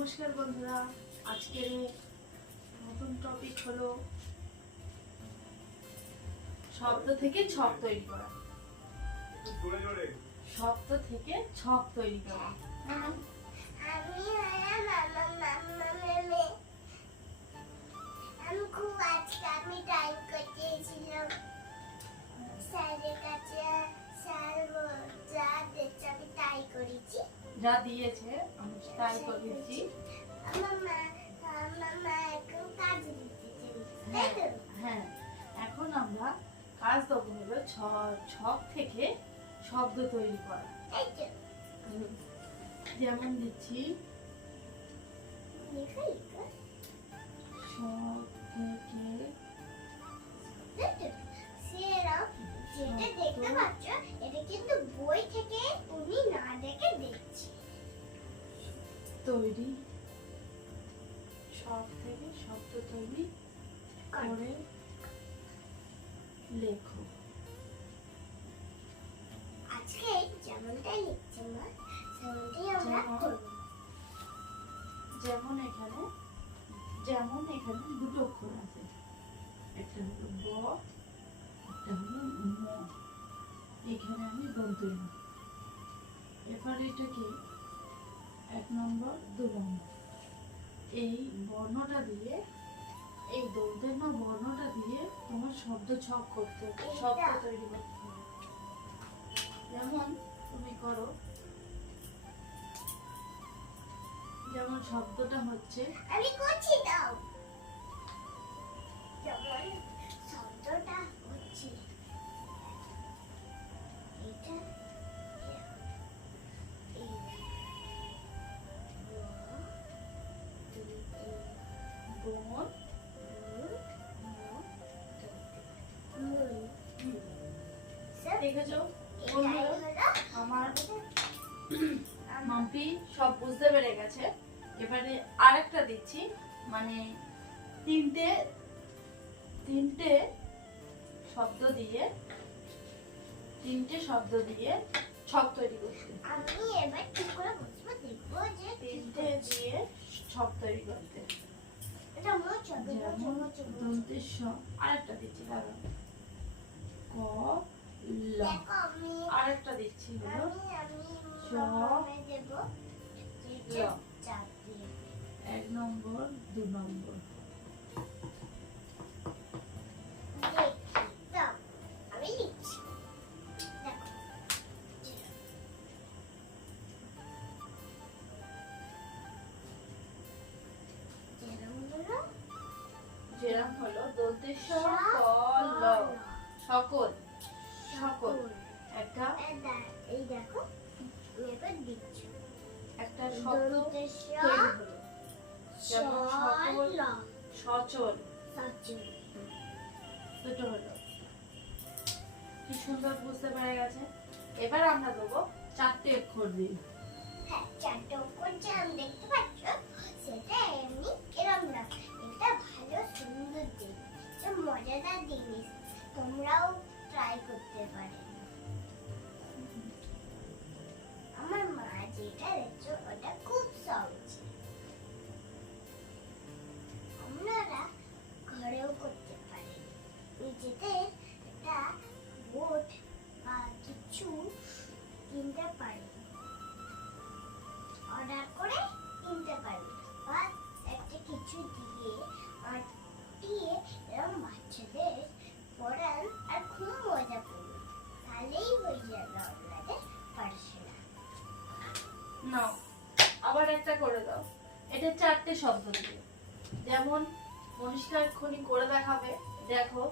নমস্কার বন্ধুরা। আজকের নতুন টপিক হলো শব্দ থেকে ছক তৈরি করা। শব্দ থেকে ছক তৈরি করা। করেছি। যা দিয়েছে আমি তাই করেছি। হ্যাঁ হ্যাঁ। এখন আমরা কাজ দেবো হলো ছক থেকে শব্দ তৈরি করা। যেমন দিচ্ছি। যেমনটাই লিখছে মা সেমনটাই আমরা যেমন? করব যেমন এখানে যেমন এখানে দুটো অক্ষর আছে। একটা হলো ব একটা হলো ম। এখানে আমি ন। এবার এটা কি? এক নম্বর দু নম্বর। এই বর্ণটা দিয়ে এই দন্তের ন বর্ণটা দিয়ে তোমার শব্দ ছক করতে হবে। শব্দ তৈরি করতে হবে। যেমন করো। যেমন শব্দটা হচ্ছে। আমি করছি দাও। যেমন শব্দটা মাম্পি সব বুঝতে পেরে গেছে। এবারে আরেকটা দিচ্ছি। মানে তিনটে তিনটে শব্দ দিয়ে তিনটে শব্দ দিয়ে ছক তৈরি করতে আমি এবার ঠিক করে বুঝব? দেখব যে তিনটে দিয়ে ছক তৈরি করতে। এটা মোচ আরেকটা দিচ্ছি দাঁড়াও। ক ল। আরেকটা দিচ্ছি আমি আমি এক নম্বর দু নম্বর। হলো যেরকম হলো দন্তের স ক ল সকল। সকল একটা এই দেখো। একটা শব্দ সচল। দুটো হলো। কি সুন্দর বুঝতে পেরে গেছে। এবার আমরা দেবো চারটে অক্ষর দিই হ্যাঁ, চারটে অক্ষর দেখতে পাচ্ছ, নাও। আবার একটা করে দাও। এটা চারটে শব্দ দিয়ে। যেমন মনীষটা এক্ষুনি করে দেখাবে। দেখো,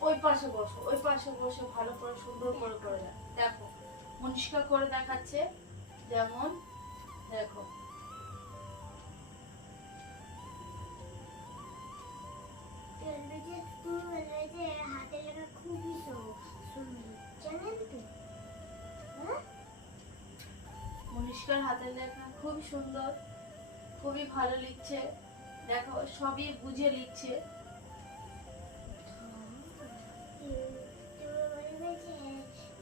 ওই পাশে বসো, ওই পাশে বসে ভালো করে সুন্দর করে করে দেখো, মনীষকা করে দেখাচ্ছে। যেমন, দেখো। মনিষ্কার হাতের লেখা খুব সুন্দর খুবই ভালো লিখছে। দেখো সবই বুঝে লিখছে। তুমি বলবে যে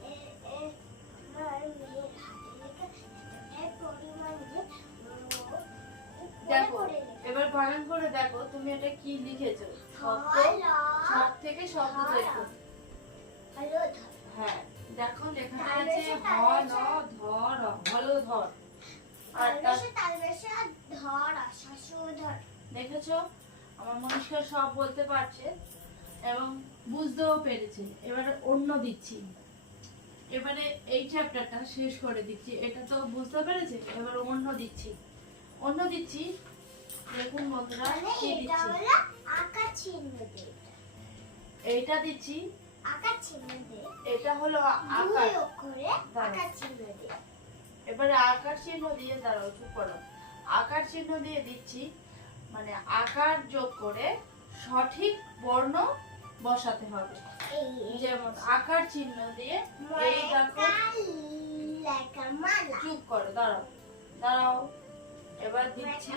এ, এ, আমার মেয়ের হাতে লেখা এতটাই পরিমাণ যে ও বানান করে দেখো তুমি এটা কি লিখেছো? সব থেকে। দেখো ধর হ্যাঁ দেখো তার আছে ধর। দেখেছ? আমার মনুষ্য সব বলতে পারছে এবং বুঝতেও পেরেছে। এবারে অন্য দিচ্ছি। এবারে এই চ্যাপ্টারটা শেষ করে দিচ্ছি। এটা তো বুঝতে পেরেছে? এবার অন্য দিচ্ছি। অন্য দিচ্ছি। দেখুন বন্ধুরা মানে কি এটা দিচ্ছি? হলো চিহ্ন এইটা দিচ্ছি। চিহ্ন এটা হলো আকার। চিহ্ন এবারে আকার চিহ্ন দিয়ে দাঁড়াও চুপ করো। আকার চিহ্ন দিয়ে দিচ্ছি মানে আকার যোগ করে সঠিক বর্ণ বসাতে হবে। যেমন আকার চিহ্ন দিয়ে এই দেখো চুপ করো দাঁড়াও দাঁড়াও। এবার দিচ্ছি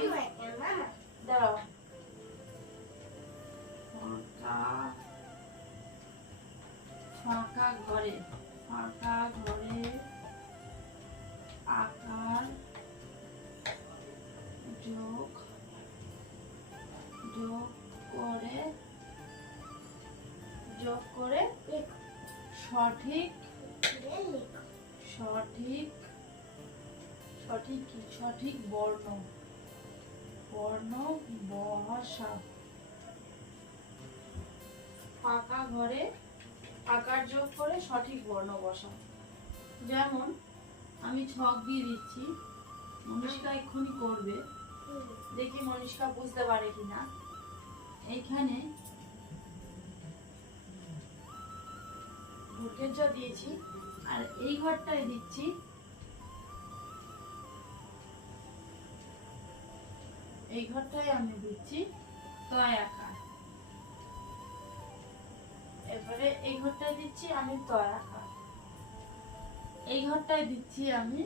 দাঁড়াও। ফাঁকা। ঘরে ফাঁকা ঘরে আকার যোগ যোগ করে যোগ করে সঠিক সঠিক সঠিক কি? সঠিক বর্ণ। বর্ণ বসা ফাঁকা ঘরে আকার যোগ করে সঠিক বর্ণ বসা। যেমন আমি ছক দিয়ে দিচ্ছি। মনীষকা এক্ষুনি করবে। দেখি মনীষকা বুঝতে পারে কিনা। এইখানে ভোটের যা দিয়েছি। আর এই ঘরটায় দিচ্ছি এই ঘরটায় আমি দিচ্ছি তয় আকার। এরপরে এই ঘরটায় দিচ্ছি আমি তয় আকার। এই ঘরটায় দিচ্ছি আমি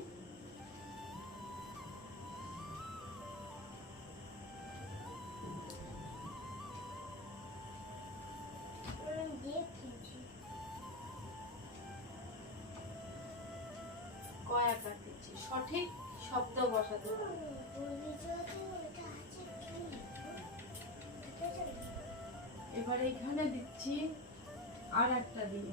উম, দিয়ে দিয়েছি। কয় আকার দিচ্ছি সঠিক শব্দ বসাতে। এবার এখানে দিচ্ছি আর একটা দিয়ে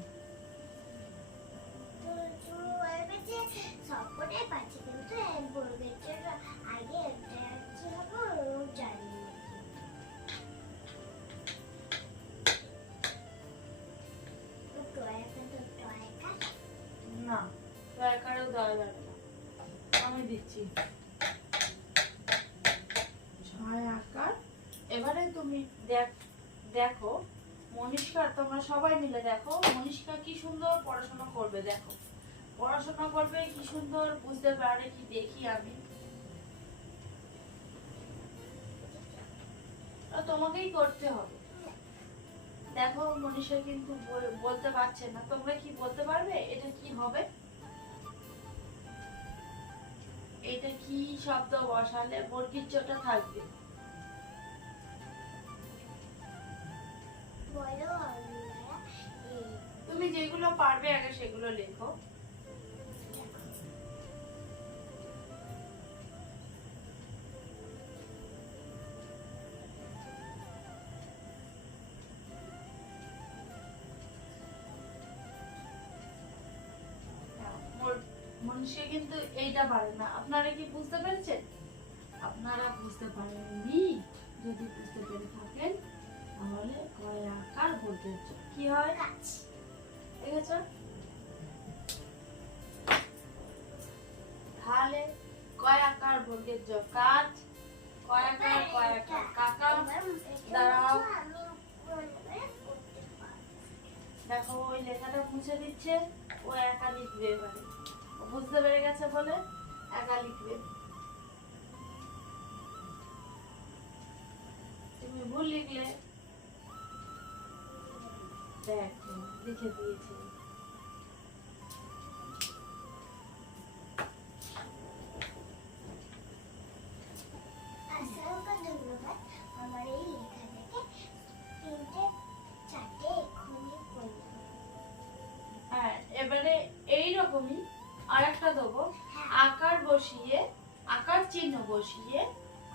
দিচ্ছি। ছয় আকার। এবারে তুমি দেখ, দেখো মনীষকা তোমরা সবাই মিলে দেখো মনীষকা কি সুন্দর পড়াশোনা করবে, দেখো। পড়াশোনা করবে, কি সুন্দর বুঝতে পারে, কি দেখি আমি। তোমাকেই করতে হবে। দেখো, মনীষা কিন্তু বল- বলতে পারছে না। তোমরা কি বলতে পারবে? এটা কি হবে? এটা কি শব্দ? বসালে মুরগির চটা থাকবে। এই তুমি যেগুলো পারবে আগে সেগুলো লেখো। মনীষা কিন্তু এইটা পারে না। আপনারা কি বুঝতে পেরেছেন? আপনারা বুঝতে পারেননি? যদি বুঝতে পেরে থাকেন তাহলে কয় আকার বলতে কি হয়? ঠিক আছে তাহলে কয় আকার বর্গের জ কাজ কাকা দাঁড়াও। দেখো ওই লেখাটা মুছে দিচ্ছে ও একা লিখবে এবারে বুঝতে পেরে গেছে বলে একা লিখবে। তুমি ভুল লিখলে। দেখো লিখে দিয়েছে। ধন্যবাদ। আমার এই লেখা থেকে তিনটে চারটে এক্ষুনি করলাম। হ্যাঁ এবারে এইরকমই আর একটা দেবো। আকার বসিয়ে আকার চিহ্ন বসিয়ে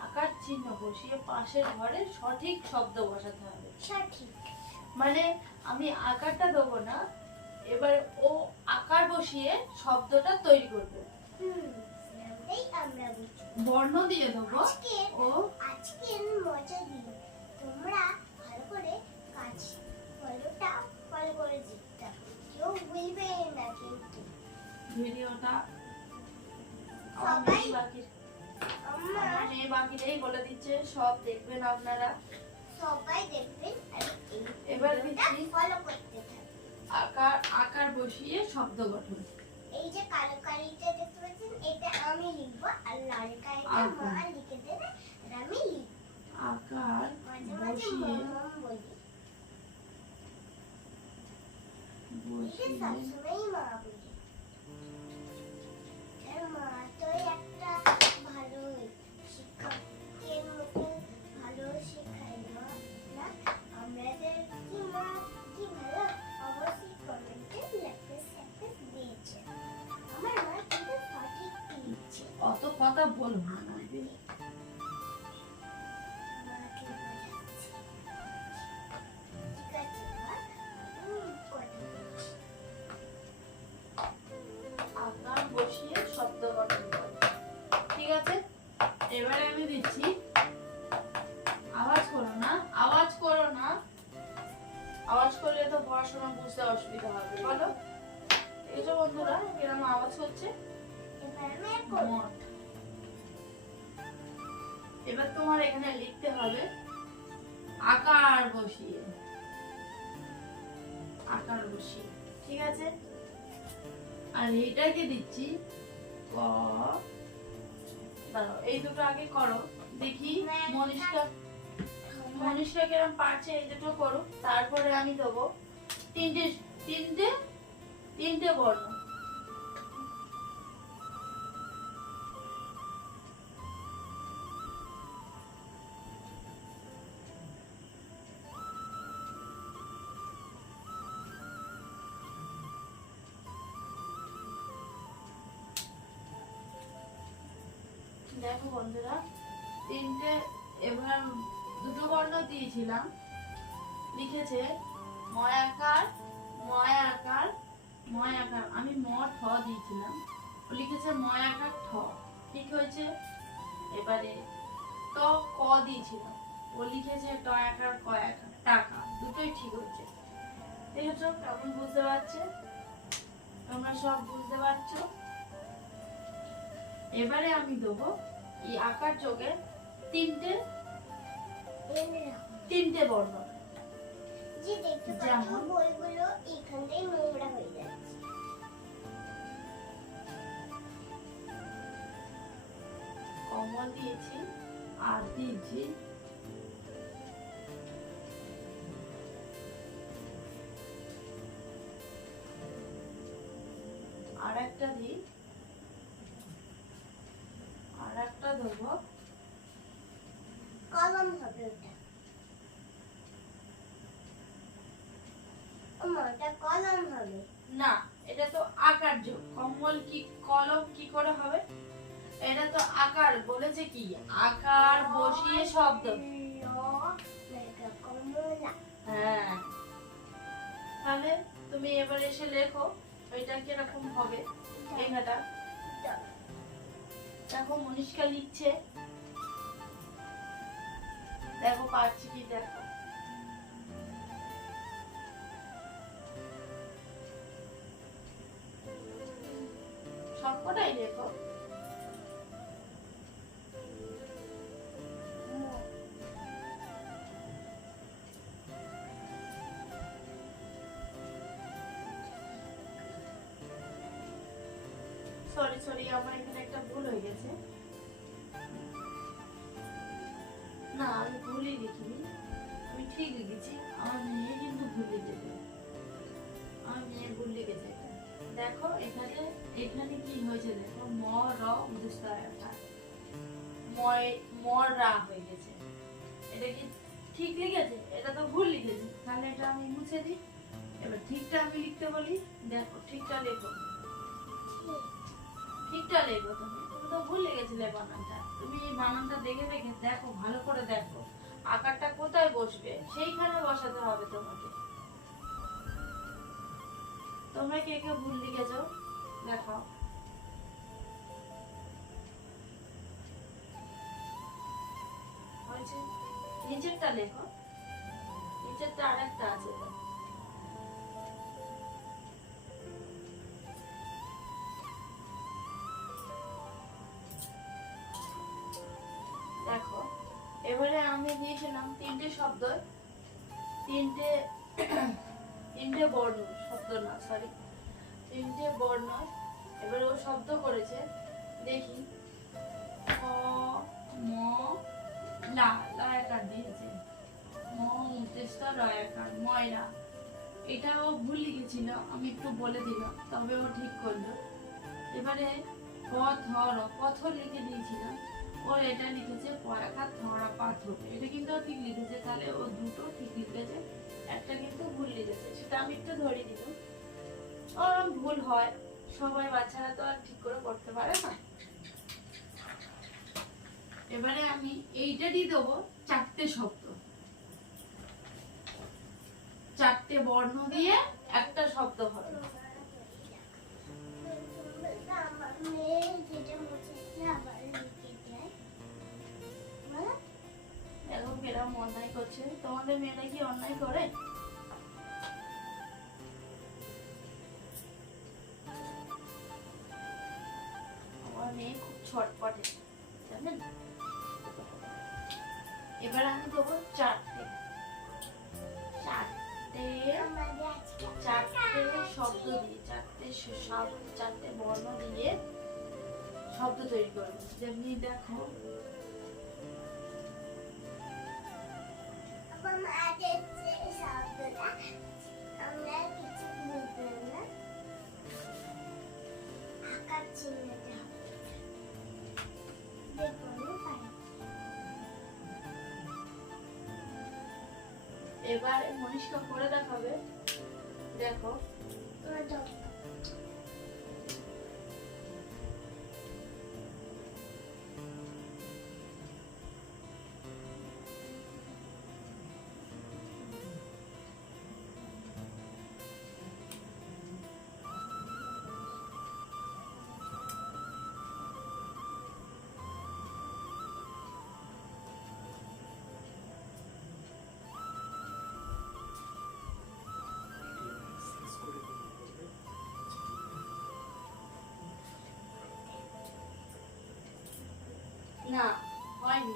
আকার চিহ্ন বসিয়ে পাশের ঘরে সঠিক শব্দ বসাতে হবে। সঠিক। মানে আমি আকারটা দেবো না এবার ও আকার বসিয়ে শব্দটা তৈরি করবে। বর্ণ দিয়ে দেবো। ও আজকে মজা দিন। তোমরা ভালো করে কাজ ফলোটা ভালো করে জিততে কেউ বলবে না কিন্তু। ভিডিওটা মেয়ে বাকিটাই বলে দিচ্ছে সব দেখবেন আপনারা। সবাই দেখবেন এবার। ফলো করতে আকার আকার বসিয়ে শব্দ গঠন। এই যে কালো কালিটা দেখতে পাচ্ছেন এটা আমি লিখব আর লাল কালিটা। মা লিখে দেবে আর আমি লিখব। আকার বসিয়ে বসিয়ে সবসময়ই মা বলি। কথা বলব। তোমার এখানে লিখতে হবে আকার বসিয়ে। আকার বসিয়ে ঠিক আছে? আর এটাকে দিচ্ছি ক। দাঁড়াও এই দুটো আগে করো দেখি মনীষকা মনীষকা কিরম পারছে এই দুটো করো তারপরে আমি দেবো তিনটে তিনটে তিনটে বর্ণ। দেখো বন্ধুরা, তিনটে এবার দুটো বর্ণ দিয়েছিলাম। লিখেছে ময়াকার ময়াকার ময়াকার আমি ম, ঠ দিয়েছিলাম। লিখেছে ময়াকার ঠ। ঠিক হয়েছে? এবারে ট ক দিয়েছিলাম। ও লিখেছে, ট একার ক একার টাকা, দুটোই ঠিক হচ্ছে দেখেছ, কেমন বুঝতে পারছে? তোমরা সব বুঝতে পারছ? এবারে আমি দেবো এই আকার যোগে তিনটে তিনটে বর্ণ। যে দেখতে পাচ্ছ যেমন? বইগুলো এখানটাই নোংরা হয়ে যাচ্ছে। কমল দিয়েছি আর দিয়েছি। আর একটা দিই। একটা দেবো। কলম হবে ওটা। ওটা কলম হবে। না এটা তো আকার যোগ। কমল কি কলম কি করে হবে? এটা তো আকার বলেছে কি? আকার বসিয়ে শব্দ। হ্যাঁ। তাহলে তুমি এবার এসে লেখো এটা কীরকম হবে? লেখাটা। দাও। দেখো মনীষকা লিখছে। দেখো পারছি কি দেখো। সবকটাই লেখো। সরি সরি আমার এখানে একটা ভুল হয়ে গেছে। না, আমি ভুলই আমি ঠিক লিখেছি, আমার মেয়ে কিন্তু ভুল লিখেছে। আমার মেয়ে ভুল লিখেছে। দেখো, এখানে এখানে কি হয়েছে দেখো ম, র হয়ে গেছে। এটা কি ঠিক লিখেছে? এটা তো ভুল লিখেছে। তাহলে এটা আমি মুছে দিই। এবার ঠিকটা আমি লিখতে বলি। দেখো, ঠিকটা লেখো। ঠিকটা লেখো তুমি তুমি তো ভুল লিখেছিলে বানানটা। তুমি এই বানানটা দেখে দেখে দেখো, ভালো করে দেখো। আকারটা কোথায় বসবে? সেইখানে বসাতে হবে তোমাকে। তোমরা কে কে ভুল লিখেছো? দেখাও। নিচেরটা লেখো। নিচেরটা আরেকটা আছে। এবারে আমি দিয়েছিলাম তিনটে শব্দ, তিনটে তিনটে বর্ণ, শব্দ না সরি তিনটে বর্ণ, এবারে ও শব্দ করেছে, দেখি দিয়েছে, ম উদ্দেশ্যটা লয়াকার ময়রা, এটা ও আমি একটু বলে দিলাম, তবে ও ঠিক করল, এবারে পথ থ র পথর লিখে দিয়েছিলাম ওর এটা লিখেছে পয়াকা থরা পাথর এটা কিন্তু ঠিক লিখেছে, তাহলে ও দুটো ঠিক লিখেছে একটা কিন্তু ভুল লিখেছে, সেটা আমি একটু ধরে দিলাম ওরম ভুল হয়, সবাই বাচ্চারা তো আর ঠিক করে করতে পারে না। এবারে আমি এইটা দিয়ে দেবো চারটে শব্দ। চারটে বর্ণ দিয়ে একটা শব্দ হবে। মেয়ে যেটা এখন অন্যায় করছে। তোমাদের মেয়েরা কি অন্যায় করে? এবার আমি দেবো চারটে। চারটে চারটে শব্দ দিয়ে, চারটে চারটে বর্ণ দিয়ে শব্দ তৈরি করব। যেমনি দেখো এবার মনীষকা করে দেখাবে। দেখো। না, হয়নি।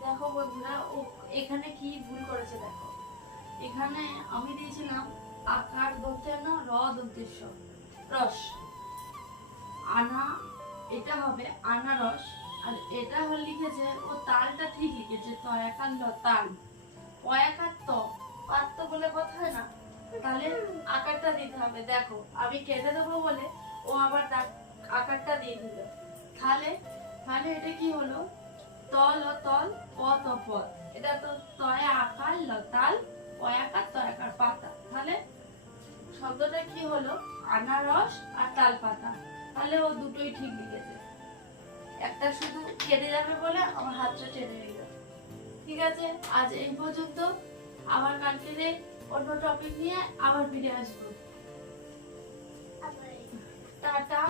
দেখো বন্ধুরা, ও এখানে কি ভুল করেছে দেখো। এখানে আমি দিয়েছিলাম আকার ধরতে না র উদ্দেশ্য, রস। আনা, এটা হবে আনারস, আর এটা হল লিখেছে, ও তালটা ঠিক লিখেছে তো ল তাল। ও একার ত পাত্ত বলে কথা হয় না? তাহলে আকারটা দিতে হবে। দেখো, আমি কেটে দেবো বলে ও আবার আকারটা দিয়ে দিল। তাহলে তাহলে এটা কি হলো? তল ও তল পত ও পথ। এটা তো তয় আকার, লতাল, পয়াকার, তয়াকার পাতা। তাহলে শব্দটা কি হলো? আনারস আর তাল পাতা তাহলে ও দুটোই ঠিক লিখেছে। একটা শুধু কেটে যাবে বলে আমার হাতটা টেনে নিল। ঠিক আছে, আজ এই পর্যন্ত। আবার কালকে অন্য টপিক নিয়ে আবার ফিরে আসব। টাটা।